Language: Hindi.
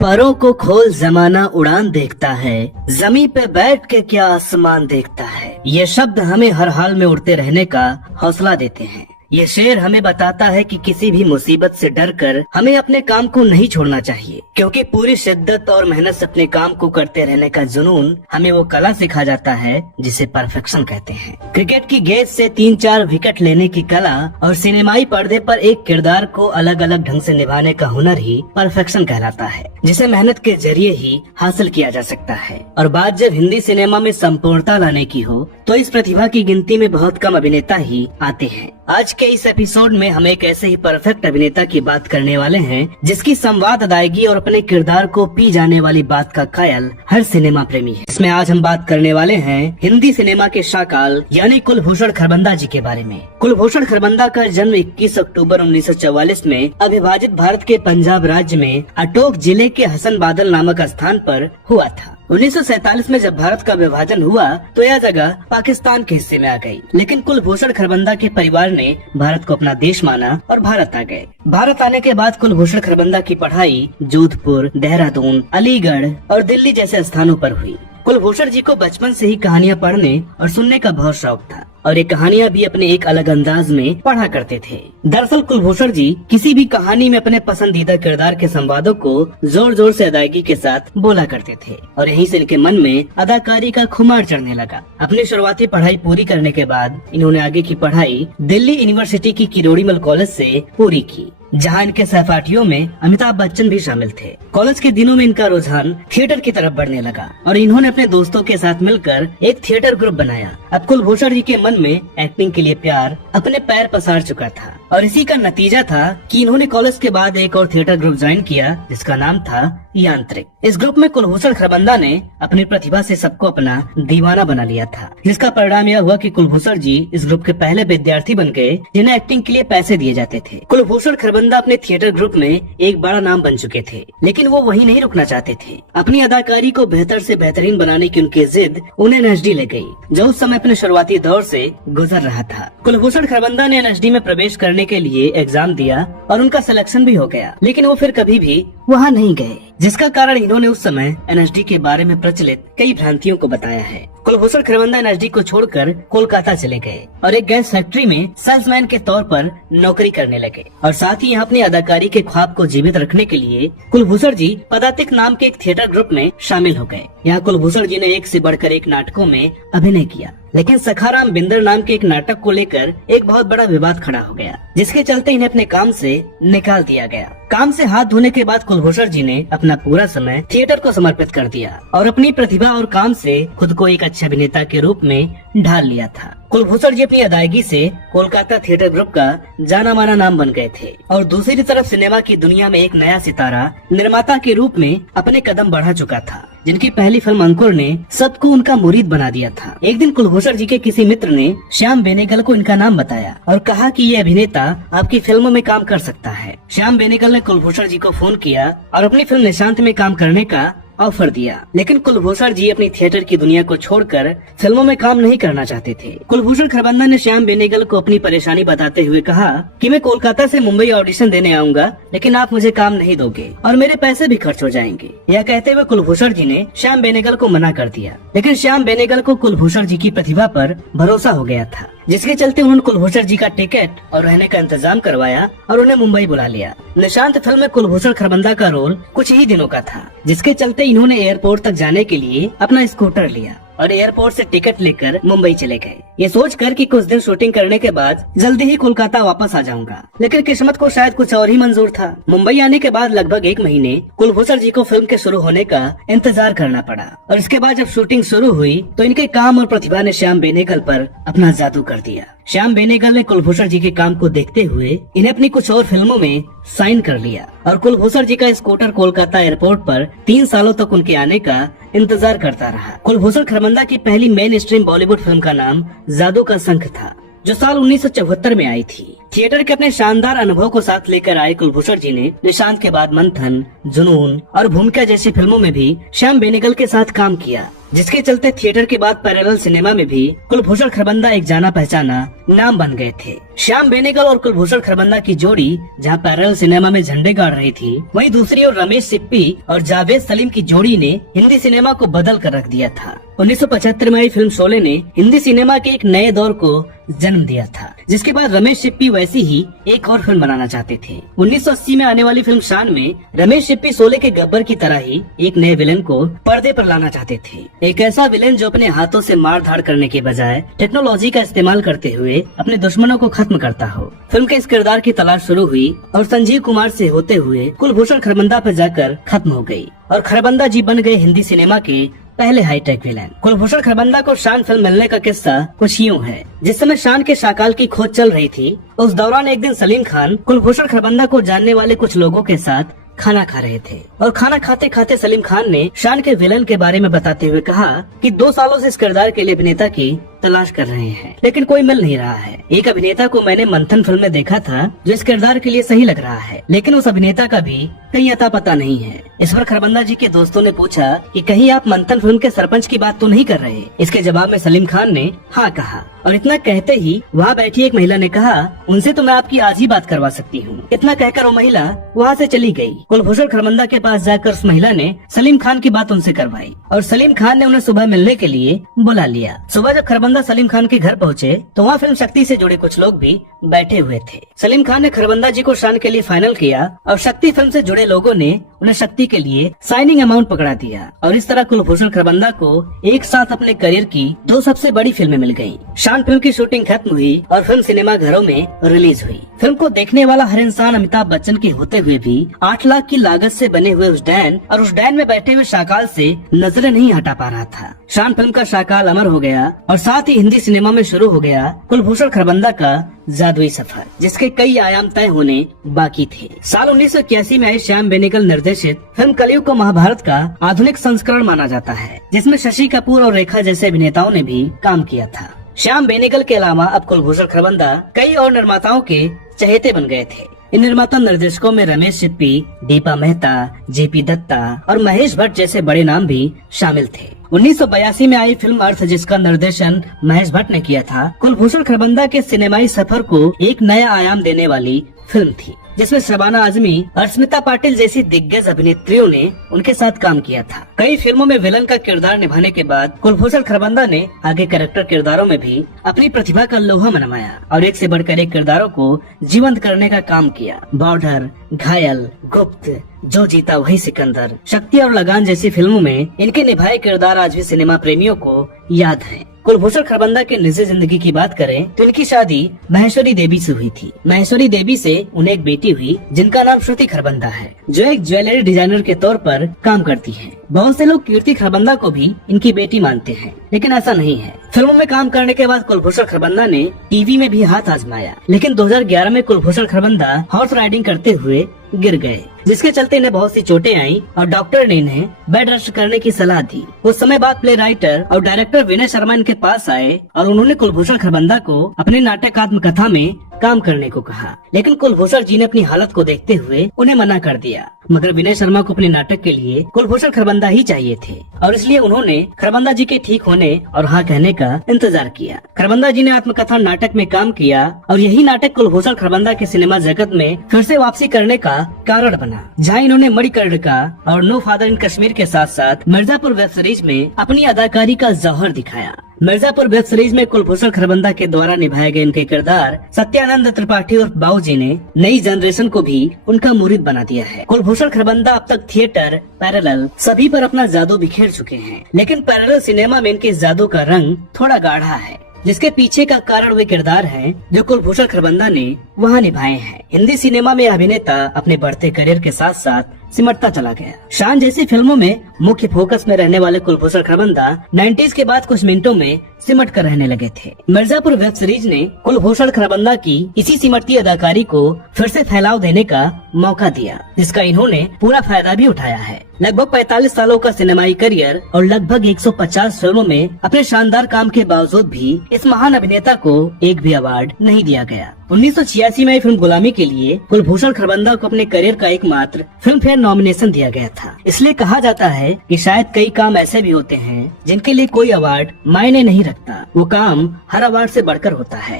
परों को खोल जमाना उड़ान देखता है, जमी पे बैठ के क्या आसमान देखता है। ये शब्द हमें हर हाल में उड़ते रहने का हौसला देते हैं। ये शेर हमें बताता है कि किसी भी मुसीबत से डरकर हमें अपने काम को नहीं छोड़ना चाहिए, क्योंकि पूरी शिद्दत और मेहनत से अपने काम को करते रहने का जुनून हमें वो कला सिखा जाता है जिसे परफेक्शन कहते हैं। क्रिकेट की गेंद से 3-4 विकेट लेने की कला और सिनेमाई पर्दे पर एक किरदार को अलग अलग ढंग से निभाने का हुनर ही परफेक्शन कहलाता है, जिसे मेहनत के जरिए ही हासिल किया जा सकता है। और बात जब हिंदी सिनेमा में संपूर्णता लाने की हो तो इस प्रतिभा की गिनती में बहुत कम अभिनेता ही आते हैं। आज के इस एपिसोड में हम एक ऐसे ही परफेक्ट अभिनेता की बात करने वाले हैं जिसकी संवाद अदायगी और अपने किरदार को पी जाने वाली बात का कायल हर सिनेमा प्रेमी है। इसमें आज हम बात करने वाले हैं हिंदी सिनेमा के शाकाल यानी कुलभूषण खरबंदा जी के बारे में। कुलभूषण खरबंदा का जन्म 21 अक्टूबर 1944 में अविभाजित भारत के पंजाब राज्य में अटोक जिले के हसन बादल नामक स्थान पर हुआ था। 1947 में जब भारत का विभाजन हुआ तो यह जगह पाकिस्तान के हिस्से में आ गई, लेकिन कुलभूषण खरबंदा के परिवार ने भारत को अपना देश माना और भारत आ गए। भारत आने के बाद कुलभूषण खरबंदा की पढ़ाई जोधपुर, देहरादून, अलीगढ़ और दिल्ली जैसे स्थानों पर हुई। कुलभूषण जी को बचपन से ही कहानियाँ पढ़ने और सुनने का बहुत शौक था और ये कहानियाँ भी अपने एक अलग अंदाज में पढ़ा करते थे। दरअसल कुलभूषण जी किसी भी कहानी में अपने पसंदीदा किरदार के संवादों को जोर जोर से अदायगी के साथ बोला करते थे और यहीं से इनके मन में अदाकारी का खुमार चढ़ने लगा। अपनी शुरुआती पढ़ाई पूरी करने के बाद इन्होंने आगे की पढ़ाई दिल्ली यूनिवर्सिटी की किरोड़ीमल कॉलेज से पूरी की, जहाँ इनके सहपाठियों में अमिताभ बच्चन भी शामिल थे। कॉलेज के दिनों में इनका रुझान थिएटर की तरफ बढ़ने लगा और इन्होंने अपने दोस्तों के साथ मिलकर एक थिएटर ग्रुप बनाया। अब कुलभूषण जी के मन में एक्टिंग के लिए प्यार अपने पैर पसार चुका था और इसी का नतीजा था कि इन्होंने कॉलेज के बाद एक और थिएटर ग्रुप ज्वाइन किया जिसका नाम था यांत्रिक। इस ग्रुप में कुलभूषण खरबंदा ने अपनी प्रतिभा से सबको अपना दीवाना बना लिया था, जिसका परिणाम यह हुआ कि कुलभूषण जी इस ग्रुप के पहले विद्यार्थी बन गए जिन्हें एक्टिंग के लिए पैसे दिए जाते थे। कुलभूषण खरबंदा अपने थिएटर ग्रुप में एक बड़ा नाम बन चुके थे, लेकिन वो वहीं नहीं रुकना चाहते थे। अपनी अदाकारी को बेहतर से बेहतरीन बनाने की उनकी जिद उन्हें एनएसडी ले गई, जो उस समय अपने शुरुआती दौर से गुजर रहा था। कुलभूषण खरबंदा ने एनएसडी में प्रवेश करने के लिए एग्जाम दिया और उनका सिलेक्शन भी हो गया, लेकिन वो फिर कभी भी वहाँ नहीं गए, जिसका कारण इन्होंने उस समय एनएसडी के बारे में प्रचलित कई भ्रांतियों को बताया है। कुलभूषण खरबंदा एनएसडी को छोड़कर कोलकाता चले गए और एक गैस फैक्ट्री में सेल्समैन के तौर पर नौकरी करने लगे और साथ ही यहाँ अपनी अदाकारी के ख्वाब को जीवित रखने के लिए कुलभूषण जी पदातिक नाम के एक थिएटर ग्रुप में शामिल हो गए। यहाँ कुलभूषण जी ने एक से बढ़कर एक नाटकों में अभिनय किया, लेकिन सखाराम बिंदर नाम के एक नाटक को लेकर एक बहुत बड़ा विवाद खड़ा हो गया, जिसके चलते इन्हें अपने काम से निकाल दिया गया। काम से हाथ धोने के बाद कुलभूषण जी ने अपना पूरा समय थिएटर को समर्पित कर दिया और अपनी प्रतिभा और काम से खुद को एक अच्छे अभिनेता के रूप में ढाल लिया था। कुलभूषण जी अपनी अदायगी से कोलकाता थिएटर ग्रुप का जाना माना नाम बन गए थे और दूसरी तरफ सिनेमा की दुनिया में एक नया सितारा निर्माता के रूप में अपने कदम बढ़ा चुका था, जिनकी पहली फिल्म अंकुर ने सबको उनका मुरीद बना दिया था। एक दिन कुलभूषण जी के किसी मित्र ने श्याम बेनेगल को इनका नाम बताया और कहा कि ये अभिनेता आपकी फिल्मों में काम कर सकता है। श्याम बेनेगल ने कुलभूषण जी को फोन किया और अपनी फिल्म निशांत में काम करने का ऑफर दिया, लेकिन कुलभूषण जी अपनी थिएटर की दुनिया को छोड़कर फिल्मों में काम नहीं करना चाहते थे। कुलभूषण खरबंदा ने श्याम बेनेगल को अपनी परेशानी बताते हुए कहा कि मैं कोलकाता से मुंबई ऑडिशन देने आऊंगा, लेकिन आप मुझे काम नहीं दोगे और मेरे पैसे भी खर्च हो जाएंगे। यह कहते हुए कुलभूषण जी ने श्याम बेनेगल को मना कर दिया, लेकिन श्याम बेनेगल को कुलभूषण जी की प्रतिभा पर भरोसा हो गया था, जिसके चलते उन्होंने कुलभूषण जी का टिकट और रहने का इंतजाम करवाया और उन्हें मुंबई बुला लिया। निशांत फिल्म में कुलभूषण खरबंदा का रोल कुछ ही दिनों का था, जिसके चलते इन्होंने एयरपोर्ट तक जाने के लिए अपना स्कूटर लिया और एयरपोर्ट से टिकट लेकर मुंबई चले गए, ये सोचकर कि कुछ दिन शूटिंग करने के बाद जल्दी ही कोलकाता वापस आ जाऊंगा। लेकिन किस्मत को शायद कुछ और ही मंजूर था। मुंबई आने के बाद लगभग 1 महीने कुलभूषण जी को फिल्म के शुरू होने का इंतजार करना पड़ा और इसके बाद जब शूटिंग शुरू हुई तो इनके काम और प्रतिभा ने श्याम बेनेगल पर अपना जादू कर दिया। श्याम बेनेगल ने कुलभूषण जी के काम को देखते हुए इन्हें अपनी कुछ और फिल्मों में साइन कर लिया और कुलभूषण जी का स्कूटर कोलकाता एयरपोर्ट पर 3 सालों तक उनके आने का इंतजार करता रहा। कुलभूषण खरबंदा की पहली मेन स्ट्रीम बॉलीवुड फिल्म का नाम जादू का शंख था, जो साल 1974 में आई थी। थिएटर के अपने शानदार अनुभव को साथ लेकर आए कुलभूषण जी ने निशांत के बाद मंथन, जुनून और भूमिका जैसी फिल्मों में भी श्याम बेनेगल के साथ काम किया, जिसके चलते थिएटर के बाद पैरेलल सिनेमा में भी कुलभूषण खरबंदा एक जाना पहचाना नाम बन गए थे। श्याम बेनेगल और कुलभूषण खरबंदा की जोड़ी जहां पैरेलल सिनेमा में झंडे गाड़ रही थी, वहीं दूसरी ओर रमेश सिप्पी और जावेद सलीम की जोड़ी ने हिंदी सिनेमा को बदल कर रख दिया था। 1975 में आई फिल्म शोले ने हिंदी सिनेमा के एक नए दौर को जन्म दिया था, जिसके बाद रमेश सिप्पी वैसी ही एक और फिल्म बनाना चाहते थे। 1980 में आने वाली फिल्म शान में रमेश सिप्पी शोले के गब्बर की तरह ही एक नए विलेन को पर्दे पर लाना चाहते थे। एक ऐसा विलेन जो अपने हाथों से मार धाड़ करने के बजाय टेक्नोलॉजी का इस्तेमाल करते हुए अपने दुश्मनों को खत्म करता हो। फिल्म के इस किरदार की तलाश शुरू हुई और संजीव कुमार से होते हुए कुलभूषण खरबंदा पर जाकर खत्म हो गई और खरबंदा जी बन गए हिंदी सिनेमा के पहले हाईटेक विलेन। कुलभूषण खरबंदा को शान फिल्म मिलने का किस्सा कुछ यूँ है। जिस समय शान के शाकाल की खोज चल रही थी, उस दौरान एक दिन सलीम खान कुलभूषण खरबंदा को जानने वाले कुछ लोगों के साथ खाना खा रहे थे और खाना खाते खाते सलीम खान ने शान के विलन के बारे में बताते हुए कहा कि 2 सालों से इस किरदार के लिए अभिनेता की तलाश कर रहे हैं, लेकिन कोई मिल नहीं रहा है। एक अभिनेता को मैंने मंथन फिल्म में देखा था जो इस किरदार के लिए सही लग रहा है, लेकिन उस अभिनेता का भी कहीं अता पता नहीं है। इस पर खरबंदा जी के दोस्तों ने पूछा कि कहीं आप मंथन फिल्म के सरपंच की बात तो नहीं कर रहे। इसके जवाब में सलीम खान ने हाँ कहा और इतना कहते ही वहाँ बैठी एक महिला ने कहा, उनसे तो मैं आपकी आज ही बात करवा सकती हूँ। इतना कहकर वो महिला वहाँ से चली गई। कुलभूषण खरबंदा के पास जाकर उस महिला ने सलीम खान की बात उनसे करवाई और सलीम खान ने उन्हें सुबह मिलने के लिए बुला लिया। सुबह जब खरबंदा सलीम खान के घर पहुँचे तो वहाँ फिल्म शक्ति से जुड़े कुछ लोग भी बैठे हुए थे। सलीम खान ने खरबंदा जी को शान के लिए फाइनल किया और शक्ति फिल्म से जुड़े लोगों ने उन्हें शक्ति के लिए साइनिंग अमाउंट पकड़ा दिया और इस तरह कुलभूषण खरबंदा को एक साथ अपने करियर की 2 सबसे बड़ी फिल्में मिल गयी। शान फिल्म की शूटिंग खत्म हुई और फिल्म सिनेमा घरों में रिलीज हुई। फिल्म को देखने वाला हर इंसान अमिताभ बच्चन के होते हुए भी 8 लाख की लागत से बने हुए उस डैन में बैठे हुए शाकाल से नजरें नहीं हटा पा रहा था। शान फिल्म का शाकाल अमर हो गया और साथ ही हिंदी सिनेमा में शुरू हो गया कुलभूषण खरबंदा का जादुई सफर, जिसके कई आयाम तय होने बाकी थे। साल 1981 में आई श्याम बेनेगल निर्देशित फिल्म कलयुग को महाभारत का आधुनिक संस्करण माना जाता है, जिसमें शशि कपूर और रेखा जैसे अभिनेताओं ने भी काम किया था। श्याम बेनेगल के अलावा अब कुलभूषण खरबंदा कई और निर्माताओं के चहेते बन गए थे। इन निर्माता निर्देशकों में रमेश सिप्पी, दीपा मेहता, जेपी दत्ता और महेश भट्ट जैसे बड़े नाम भी शामिल थे। 1982 में आई फिल्म अर्थ, जिसका निर्देशन महेश भट्ट ने किया था, कुलभूषण खरबंदा के सिनेमाई सफर को एक नया आयाम देने वाली फिल्म थी, जिसमें शबाना आजमी और स्मिता पाटिल जैसी दिग्गज अभिनेत्रियों ने उनके साथ काम किया था। कई फिल्मों में विलन का किरदार निभाने के बाद कुलभूषण खरबंदा ने आगे कैरेक्टर किरदारों में भी अपनी प्रतिभा का लोहा मनवाया और एक से बढ़कर एक किरदारों को जीवंत करने का काम किया। बॉर्डर, घायल, गुप्त, जो जीता वही सिकंदर, शक्ति और लगान जैसी फिल्मों में इनके निभाए किरदार आज भी सिनेमा प्रेमियों को याद हैं। कुलभूषण खरबंदा के निजी जिंदगी की बात करें तो इनकी शादी महेश्वरी देवी से हुई थी। महेश्वरी देवी से उन्हें एक बेटी हुई जिनका नाम श्रुति खरबंदा है, जो एक ज्वेलरी डिजाइनर के तौर पर काम करती है। बहुत से लोग कीर्ति खरबंदा को भी इनकी बेटी मानते हैं, लेकिन ऐसा नहीं है। फिल्मों में काम करने के बाद कुलभूषण खरबंदा ने टीवी में भी हाथ आजमाया, लेकिन 2011 में कुलभूषण खरबंदा हॉर्स राइडिंग करते हुए गिर गए, जिसके चलते इन्हें बहुत सी चोटें आई और डॉक्टर ने इन्हें बेड रेस्ट करने की सलाह दी। उस समय बाद प्ले राइटर और डायरेक्टर विनय शर्मा इनके पास आए और उन्होंने कुलभूषण खरबंदा को अपने नाटक आत्मकथा में काम करने को कहा, लेकिन कुलभूषण जी ने अपनी हालत को देखते हुए उन्हें मना कर दिया। मगर विनय शर्मा को अपने नाटक के लिए कुलभूषण खरबंदा ही चाहिए थे और इसलिए उन्होंने खरबंदा जी के ठीक होने और हाँ कहने का इंतजार किया। खरबंदा जी ने आत्मकथा नाटक में काम किया और यही नाटक कुलभूषण खरबंदा के सिनेमा जगत में फिर से वापसी करने का कारण बना, जहाँ इन्होंने मणिकर्णिका और नो फादर इन कश्मीर के साथ साथ मिर्जापुर वेब सीरीज में अपनी अदाकारी का जौहर दिखाया। मिर्जापुर वेब सीरीज में कुलभूषण खरबंदा के द्वारा निभाए गए इनके किरदार सत्यानंद त्रिपाठी और बाबूजी ने नई जनरेशन को भी उनका मुरीद बना दिया है। कुलभूषण खरबंदा अब तक थिएटर, पैरेलल सभी पर अपना जादू बिखेर चुके हैं, लेकिन पैरेलल सिनेमा में इनके जादू का रंग थोड़ा गाढ़ा है, जिसके पीछे का कारण वे किरदार हैं जो कुलभूषण खरबंदा ने वहाँ निभाए हैं। हिंदी सिनेमा में अभिनेता अपने बढ़ते करियर के साथ साथ सिमटता चला गया। शान जैसी फिल्मों में मुख्य फोकस में रहने वाले कुलभूषण खरबंदा 90s के बाद कुछ मिनटों में सिमट कर रहने लगे थे। मिर्जापुर वेब सीरीज ने कुलभूषण खरबंदा की इसी सिमटती अदाकारी को फिर से फैलाव देने का मौका दिया, जिसका इन्होंने पूरा फायदा भी उठाया है। लगभग 45 सालों का सिनेमाई करियर और लगभग 150 फिल्मों में अपने शानदार काम के बावजूद भी इस महान अभिनेता को एक भी अवार्ड नहीं दिया गया। 1986 में फिल्म गुलामी के लिए कुलभूषण खरबंदा को अपने करियर का एकमात्र फिल्म फेयर नॉमिनेशन दिया गया था। इसलिए कहा जाता है कि शायद कई काम ऐसे भी होते हैं जिनके लिए कोई अवार्ड मायने नहीं रखता, वो काम हर अवार्ड से बढ़कर होता है।